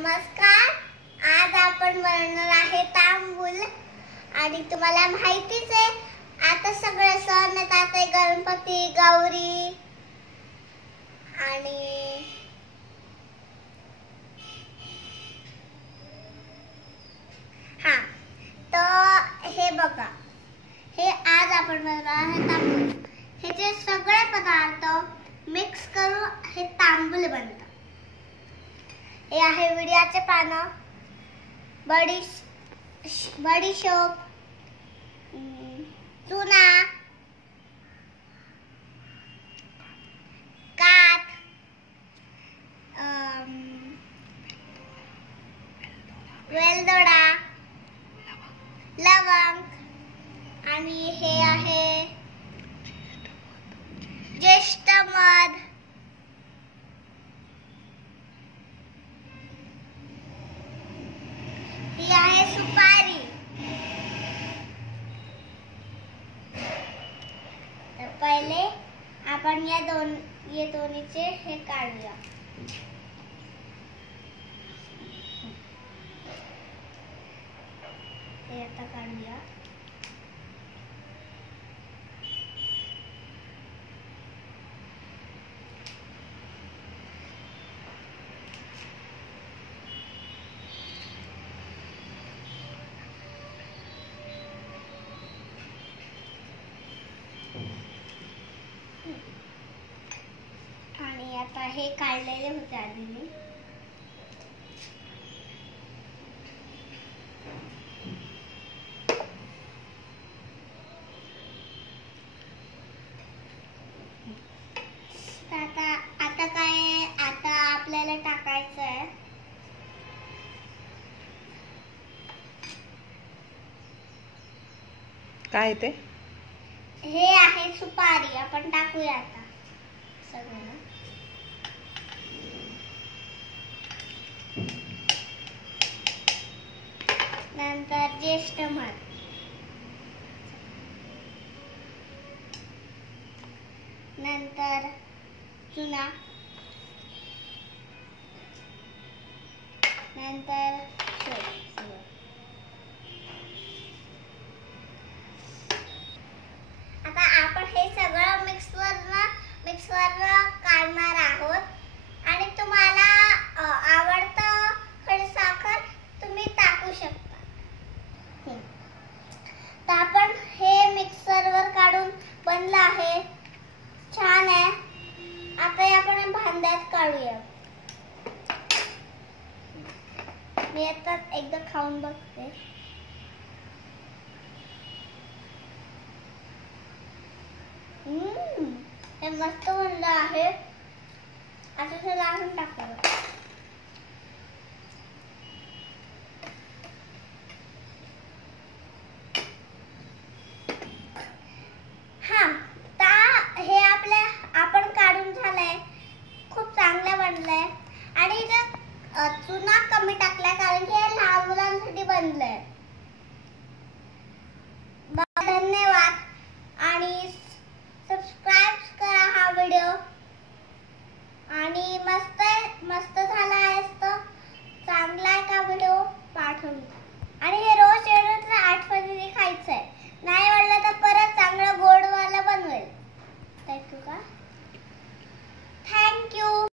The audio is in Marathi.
नमस्कार. आज आपण बनवणार आहे तांबूल. आणि तुम्हाला माहितीच आहे आता सगळे सण येतात, गणपती, गौरी आणि तर हे बघा, हे आज आपण बनवणार आहे तांबूल. हे सगळे पदार्थ मिक्स करून हे तांबूल बनतं. हे आहे विड्याचे पानं, बडीशोप, चुना, काठ, वेलदोडा, लवंग आणि हे आहे ज्येष्ठ मध. ही आहे सुपारी. तर पहिले आपण या दोन्हीचे हे काढूया. हे आता काढूया. आणि आता हे काढलेले होते आधी. आता आपल्याला टाकायचं आहे. काय ते? हे आहे सुपारी. आपण टाकूया आता सगळं. नंतर ज्येष्ठ मध, नंतर चुना, नंतर आता आपण हे सगळं मिक्सरला काढणार आहोत. आणि तुम्हाला आवडतं खडीसाखर तुम्ही टाकू शकता. तर आपण हे मिक्सरवर काढून बनलं आहे. छान आहे. आता आपण भांड्यात काढूया. मी आता एकदा खाऊन बघते. हे मस्त बनलं आहे. आता ते लावून टाकावं. हे आपण काढून झालंय. खूप चांगलं बनलंय. आणि चुना कमी टाकलाय कारण की हे लहान मुलांसाठी बनलंय. धन्यवाद आणि सबस्क्राईब करा हा व्हिडिओ. आणि मस्त